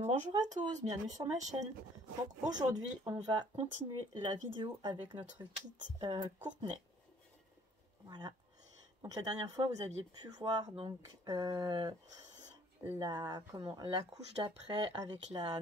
Bonjour à tous, bienvenue sur ma chaîne. Donc aujourd'hui on va continuer la vidéo avec notre kit Courtenay. Voilà. Donc la dernière fois vous aviez pu voir donc la couche d'après avec la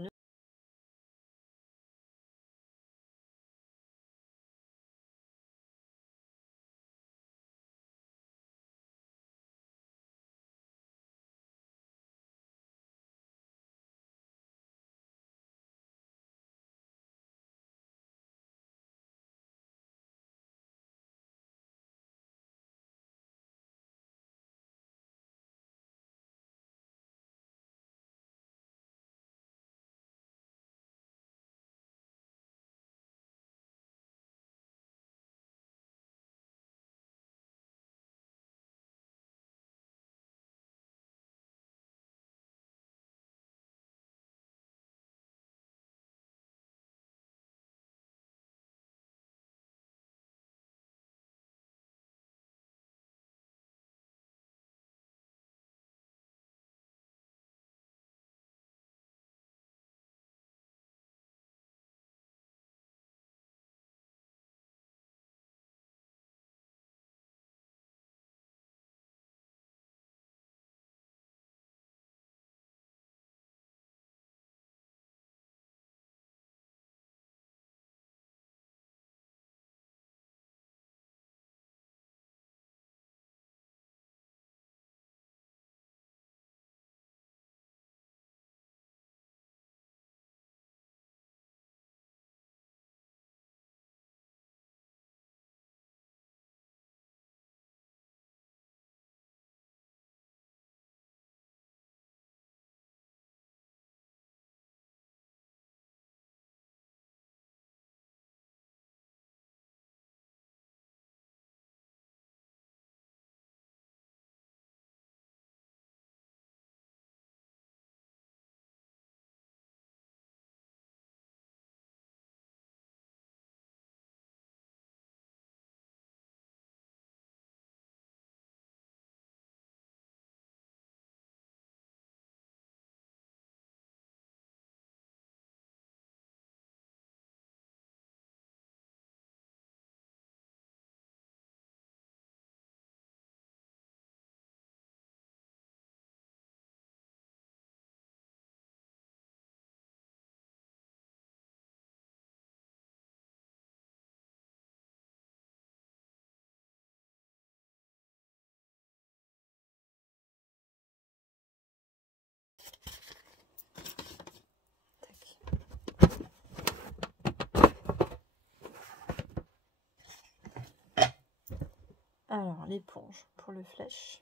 Alors l'éponge pour le flèche.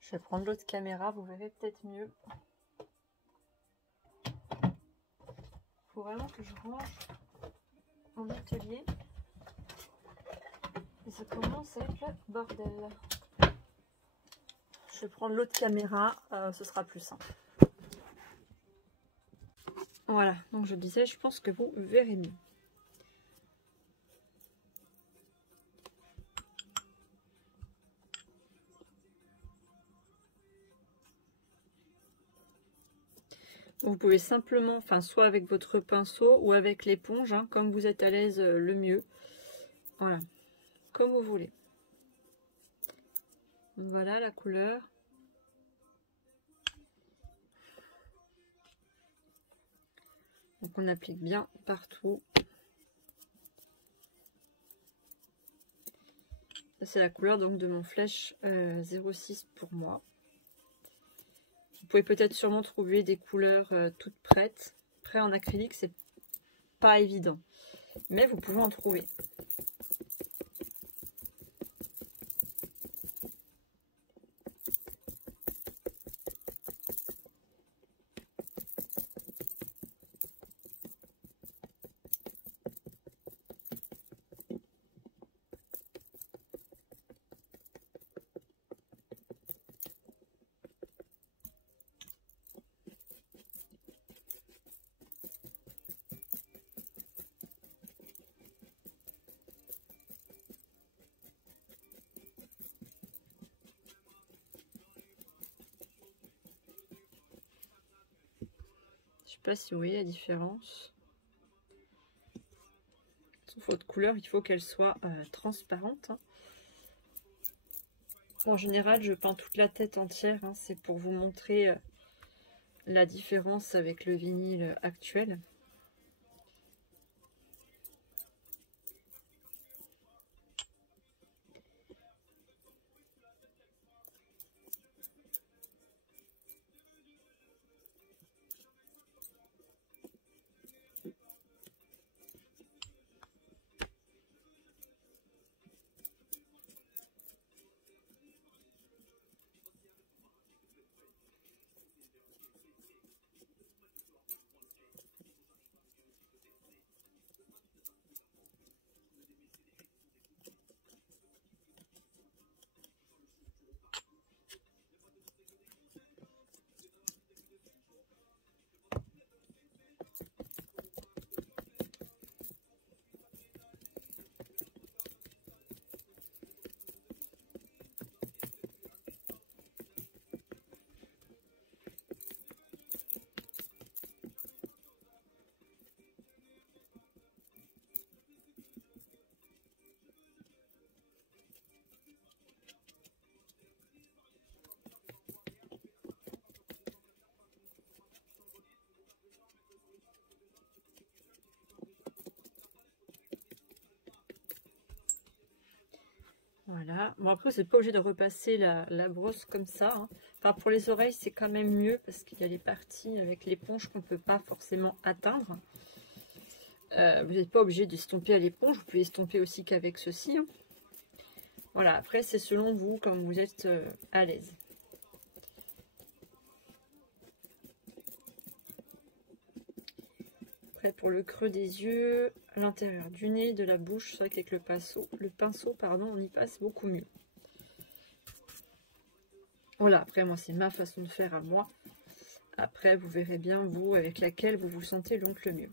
Je vais prendre l'autre caméra, vous verrez peut-être mieux. Il faut vraiment que je range mon atelier. Et ça commence à être le bordel. Je vais prendre l'autre caméra, ce sera plus simple. Voilà, donc je disais, je pense que vous verrez mieux. Vous pouvez simplement, enfin soit avec votre pinceau ou avec l'éponge, hein, comme vous êtes à l'aise le mieux. Voilà, comme vous voulez. Voilà la couleur. Donc on applique bien partout. C'est la couleur donc de mon flèche 06 pour moi. Vous pouvez peut-être sûrement trouver des couleurs toutes prêtes. Après en acrylique c'est pas évident, mais vous pouvez en trouver. sais pas si vous voyez la différence. Votre couleur, il faut qu'elle soit transparente. Hein. En général, je peins toute la tête entière. Hein. C'est pour vous montrer la différence avec le vinyle actuel. Voilà. Bon, après, vous n'êtes pas obligé de repasser la brosse comme ça. Hein. Enfin, pour les oreilles, c'est quand même mieux parce qu'il y a les parties avec l'éponge qu'on ne peut pas forcément atteindre. Vous n'êtes pas obligé d'estomper à l'éponge. Vous pouvez estomper aussi qu'avec ceci. Hein. Voilà. Après, c'est selon vous, comme vous êtes à l'aise. Après, pour le creux des yeux, à l'intérieur du nez, de la bouche, c'est vrai qu'avec le pinceau, pardon, on y passe beaucoup mieux. Voilà, après moi c'est ma façon de faire à moi. Après vous verrez bien vous avec laquelle vous vous sentez donc le mieux.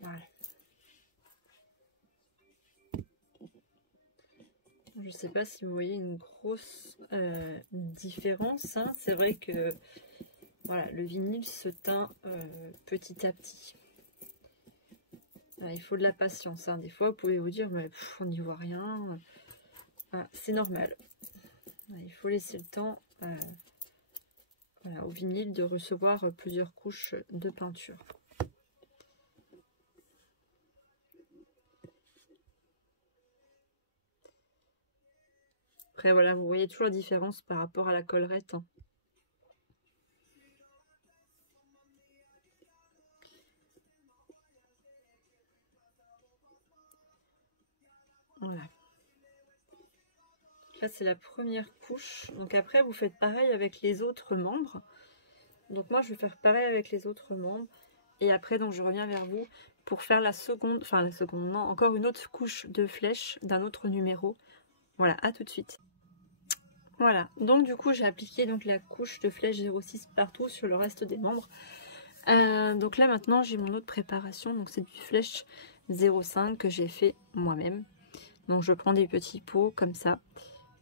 Voilà. Je ne sais pas si vous voyez une grosse différence. Hein. C'est vrai que voilà, le vinyle se teint petit à petit. Il faut de la patience. Hein. Des fois, vous pouvez vous dire, mais on n'y voit rien. C'est normal. Il faut laisser le temps voilà, au vinyle de recevoir plusieurs couches de peinture. Après, voilà, vous voyez toujours la différence par rapport à la collerette. Hein. Voilà. Là, c'est la première couche. Donc après, vous faites pareil avec les autres membres. Donc moi, je vais faire pareil avec les autres membres. Et après, donc, je reviens vers vous pour faire la seconde, enfin la seconde, non, encore une autre couche de flèche d'un autre numéro. Voilà, à tout de suite. Voilà, donc du coup, j'ai appliqué donc la couche de flèche 06 partout sur le reste des membres. Donc là, maintenant, j'ai mon autre préparation. Donc c'est du flèche 05 que j'ai fait moi-même. Donc je prends des petits pots comme ça.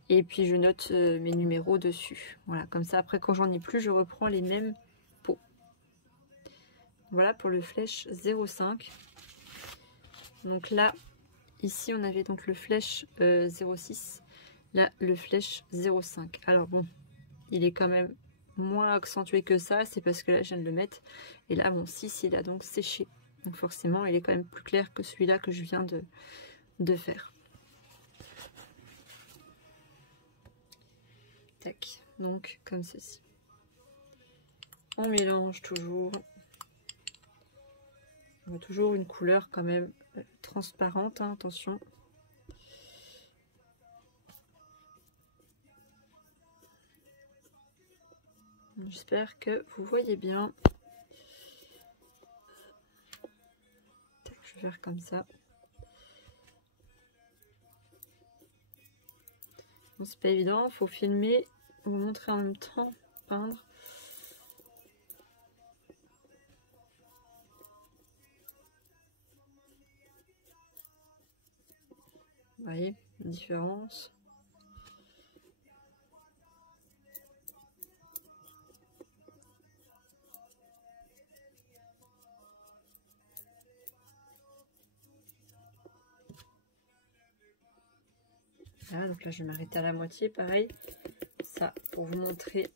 Et puis je note mes numéros dessus. Voilà, comme ça, après, quand j'en ai plus, je reprends les mêmes pots. Voilà pour le flèche 05. Donc là, ici, on avait donc le flèche 06. Là, le flèche 05. Alors bon, il est quand même moins accentué que ça. C'est parce que là, je viens de le mettre. Et là, mon 6, il a donc séché. Donc forcément, il est quand même plus clair que celui-là que je viens de faire. Tac. Donc, comme ceci. On mélange toujours. On a toujours une couleur quand même transparente, hein, attention. J'espère que vous voyez bien. Je vais faire comme ça. C'est pas évident, faut filmer, vous montrer en même temps, peindre. Vous voyez la différence. Voilà, donc là je vais m'arrêter à la moitié, pareil. Ça, pour vous montrer.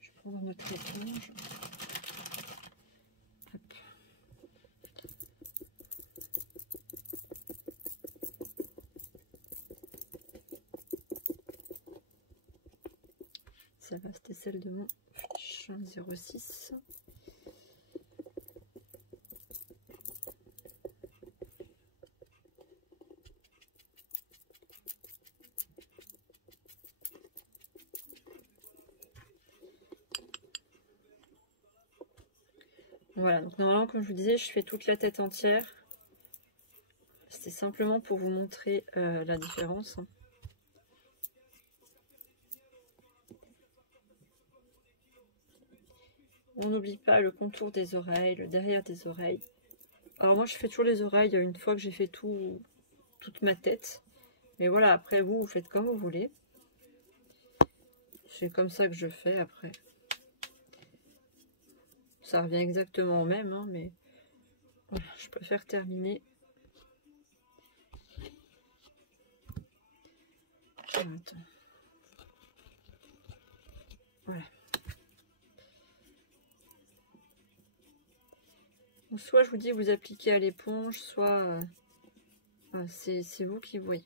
Je prends notre éponge. Hop. Ça va, c'était celle de mon fiche 06. Voilà, donc normalement, comme je vous disais, je fais toute la tête entière. C'était simplement pour vous montrer la différence. On n'oublie pas le contour des oreilles, le derrière des oreilles. Alors moi, je fais toujours les oreilles une fois que j'ai fait toute ma tête. Mais voilà, après vous faites comme vous voulez. C'est comme ça que je fais après. Ça revient exactement au même, hein, mais voilà, je préfère terminer. Attends. Voilà. Donc, soit je vous dis vous appliquez à l'éponge, soit c'est vous qui voyez.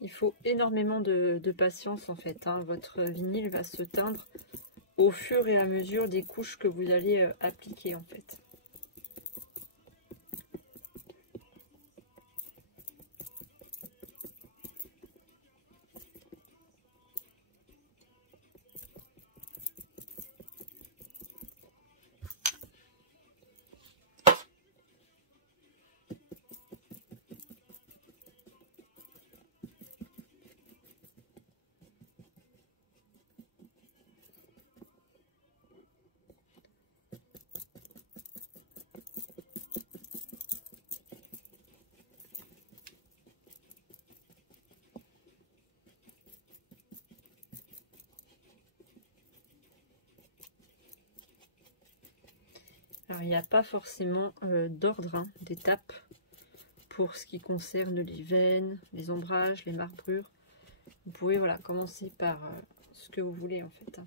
Il faut énormément de patience en fait, hein. Votre vinyle va se teindre au fur et à mesure des couches que vous allez appliquer en fait. Alors il n'y a pas forcément d'ordre, hein, d'étape pour ce qui concerne les veines, les ombrages, les marbrures. Vous pouvez voilà, commencer par ce que vous voulez en fait.